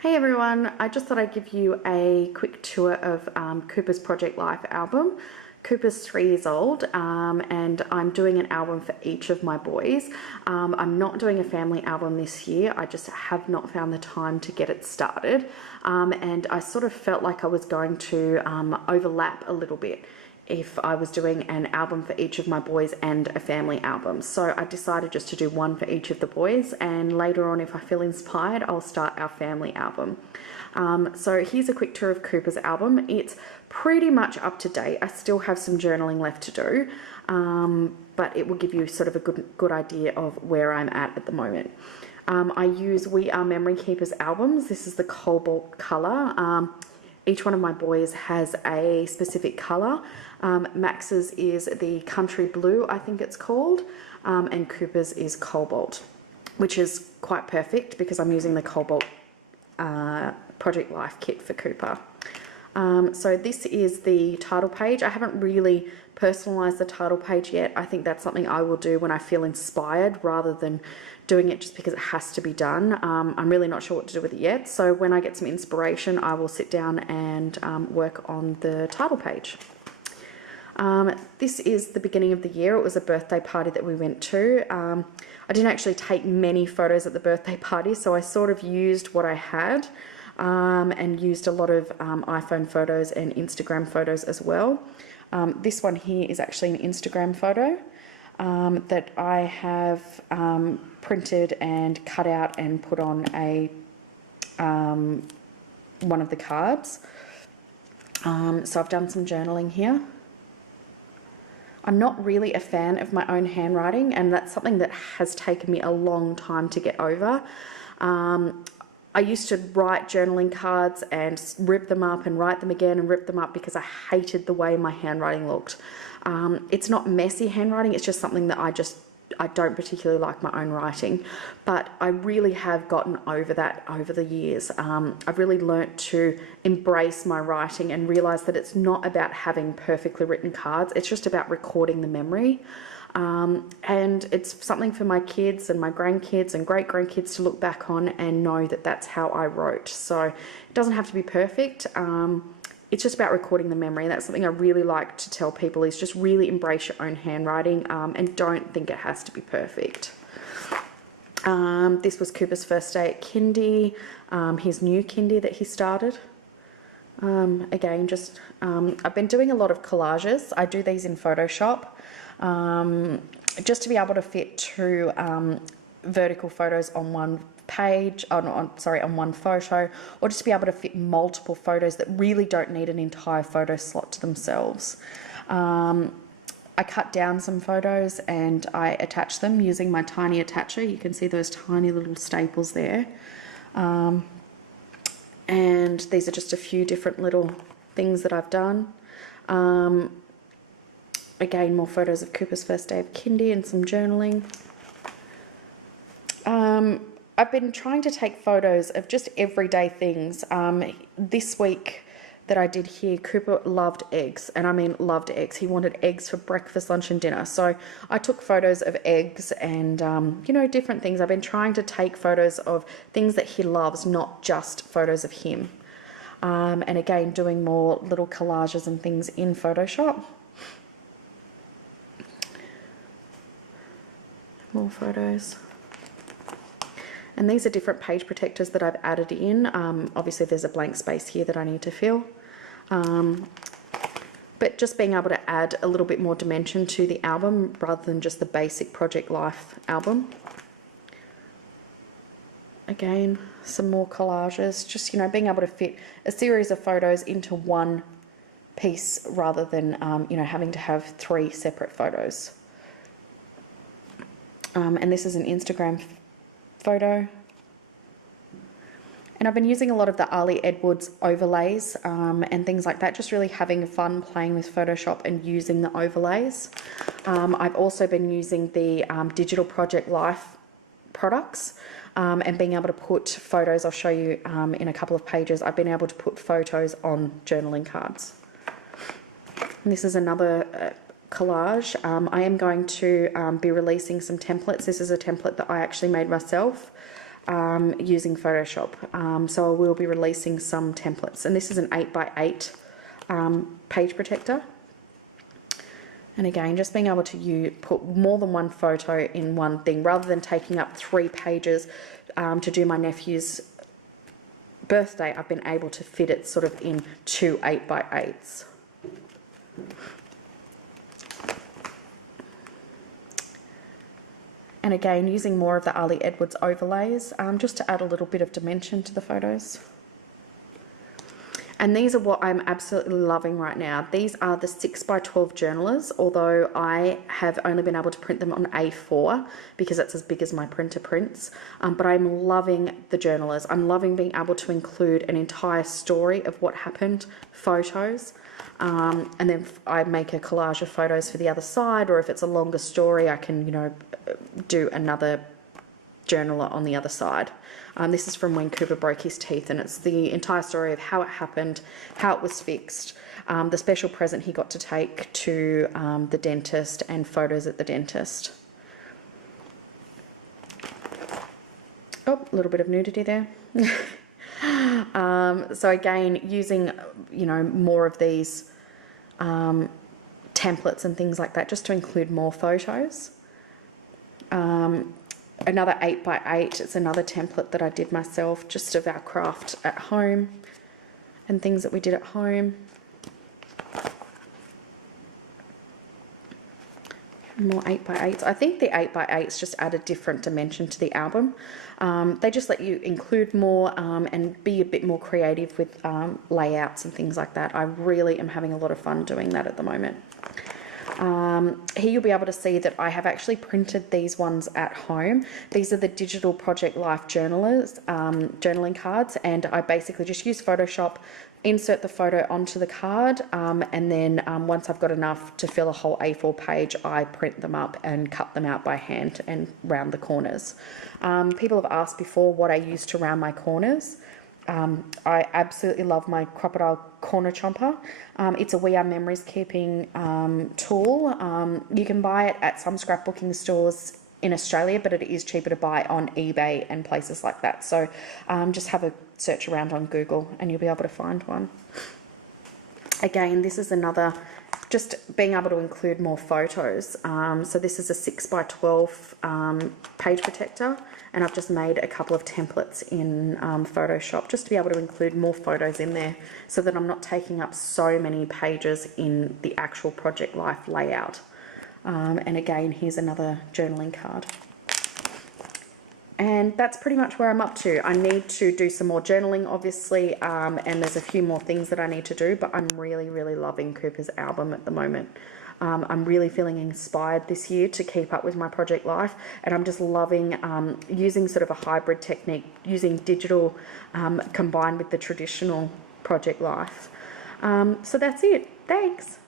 Hey everyone, I just thought I'd give you a quick tour of Cooper's Project Life album. Cooper's 3 years old and I'm doing an album for each of my boys. I'm not doing a family album this year, I just have not found the time to get it started, and I sort of felt like I was going to overlap a little bit if I was doing an album for each of my boys and a family album. So I decided just to do one for each of the boys, and later on, if I feel inspired, I'll start our family album. So here's a quick tour of Cooper's album. It's pretty much up to date. I still have some journaling left to do, but it will give you sort of a good idea of where I'm at the moment. I use We Are Memory Keepers albums. This is the Cobalt color. Each one of my boys has a specific color. Max's is the Country Blue, I think it's called, and Cooper's is Cobalt, which is quite perfect because I'm using the Cobalt Project Life kit for Cooper. So this is the title page. I haven't really personalized the title page yet. I think that's something I will do when I feel inspired rather than doing it just because it has to be done. I'm really not sure what to do with it yet. So when I get some inspiration, I will sit down and work on the title page. This is the beginning of the year. It was a birthday party that we went to. I didn't actually take many photos at the birthday party, so I sort of used what I had and used a lot of iPhone photos and Instagram photos as well. This one here is actually an Instagram photo that I have printed and cut out and put on a one of the cards. So I've done some journaling here. I'm not really a fan of my own handwriting, and that's something that has taken me a long time to get over. I used to write journaling cards and rip them up and write them again and rip them up because I hated the way my handwriting looked. It's not messy handwriting, it's just something that I don't particularly like my own writing, but I really have gotten over that over the years. I've really learnt to embrace my writing and realize that it's not about having perfectly written cards, it's just about recording the memory. And it's something for my kids and my grandkids and great-grandkids to look back on and know that that's how I wrote. So it doesn't have to be perfect. It's just about recording the memory, and that's something I really like to tell people, is just really embrace your own handwriting and don't think it has to be perfect. This was Cooper's first day at kindy, his new kindy that he started. Again, just I've been doing a lot of collages. I do these in Photoshop just to be able to fit two vertical photos on one page, on one photo, or just to be able to fit multiple photos that really don't need an entire photo slot to themselves. I cut down some photos and I attach them using my tiny attacher. You can see those tiny little staples there. And these are just a few different little things that I've done. Again, more photos of Cooper's first day of kindy and some journaling. I've been trying to take photos of just everyday things. This week that I did here, Cooper loved eggs, and I mean loved eggs. He wanted eggs for breakfast, lunch and dinner. So I took photos of eggs and, you know, different things. I've been trying to take photos of things that he loves, not just photos of him. And again, doing more little collages and things in Photoshop. More photos. And these are different page protectors that I've added in. Obviously there's a blank space here that I need to fill. But just being able to add a little bit more dimension to the album rather than just the basic Project Life album. Again, some more collages, just, you know, being able to fit a series of photos into one piece rather than, you know, having to have 3 separate photos. And this is an Instagram photo. And I've been using a lot of the Ali Edwards overlays and things like that, just really having fun playing with Photoshop and using the overlays. I've also been using the Digital Project Life products and being able to put photos, I'll show you in a couple of pages, I've been able to put photos on journaling cards. And this is another collage. I am going to be releasing some templates. This is a template that I actually made myself. using Photoshop. So I will be releasing some templates, and this is an 8x8 page protector. And again, just being able to put more than one photo in one thing rather than taking up 3 pages to do my nephew's birthday. I've been able to fit it sort of in 2 8x8s. And again, using more of the Ali Edwards overlays just to add a little bit of dimension to the photos. And these are what I'm absolutely loving right now. These are the 6x12 journalers, although I have only been able to print them on A4 because that's as big as my printer prints. But I'm loving the journalers. I'm loving being able to include an entire story of what happened, photos, and then I make a collage of photos for the other side, or if it's a longer story, I can, you know, do another journaler on the other side. This is from when Cooper broke his teeth, and it's the entire story of how it happened, how it was fixed, the special present he got to take to the dentist, and photos at the dentist. Oh, a little bit of nudity there. So again, using, you know, more of these templates and things like that just to include more photos. Another 8x8, it's another template that I did myself, just of our craft at home and things that we did at home. More 8x8s. I think the 8x8s just add a different dimension to the album. They just let you include more and be a bit more creative with layouts and things like that. I really am having a lot of fun doing that at the moment. Here you'll be able to see that I have actually printed these ones at home. These are the digital Project Life journalers, journaling cards, and I basically just use Photoshop, insert the photo onto the card, and then once I've got enough to fill a whole A4 page, I print them up and cut them out by hand and round the corners. People have asked before what I use to round my corners. I absolutely love my Crocodile Corner Chomper. It's a We Are Memories keeping tool. You can buy it at some scrapbooking stores in Australia, but it is cheaper to buy on eBay and places like that. So just have a search around on Google and you'll be able to find one. Again, this is another, just being able to include more photos. So this is a 6x12 page protector, and I've just made a couple of templates in Photoshop just to be able to include more photos in there so that I'm not taking up so many pages in the actual Project Life layout. And again, here's another journaling card. And that's pretty much where I'm up to. I need to do some more journaling, obviously, and there's a few more things that I need to do, but I'm really, really loving Cooper's album at the moment. I'm really feeling inspired this year to keep up with my Project Life, and I'm just loving using sort of a hybrid technique, using digital combined with the traditional Project Life. So that's it. Thanks.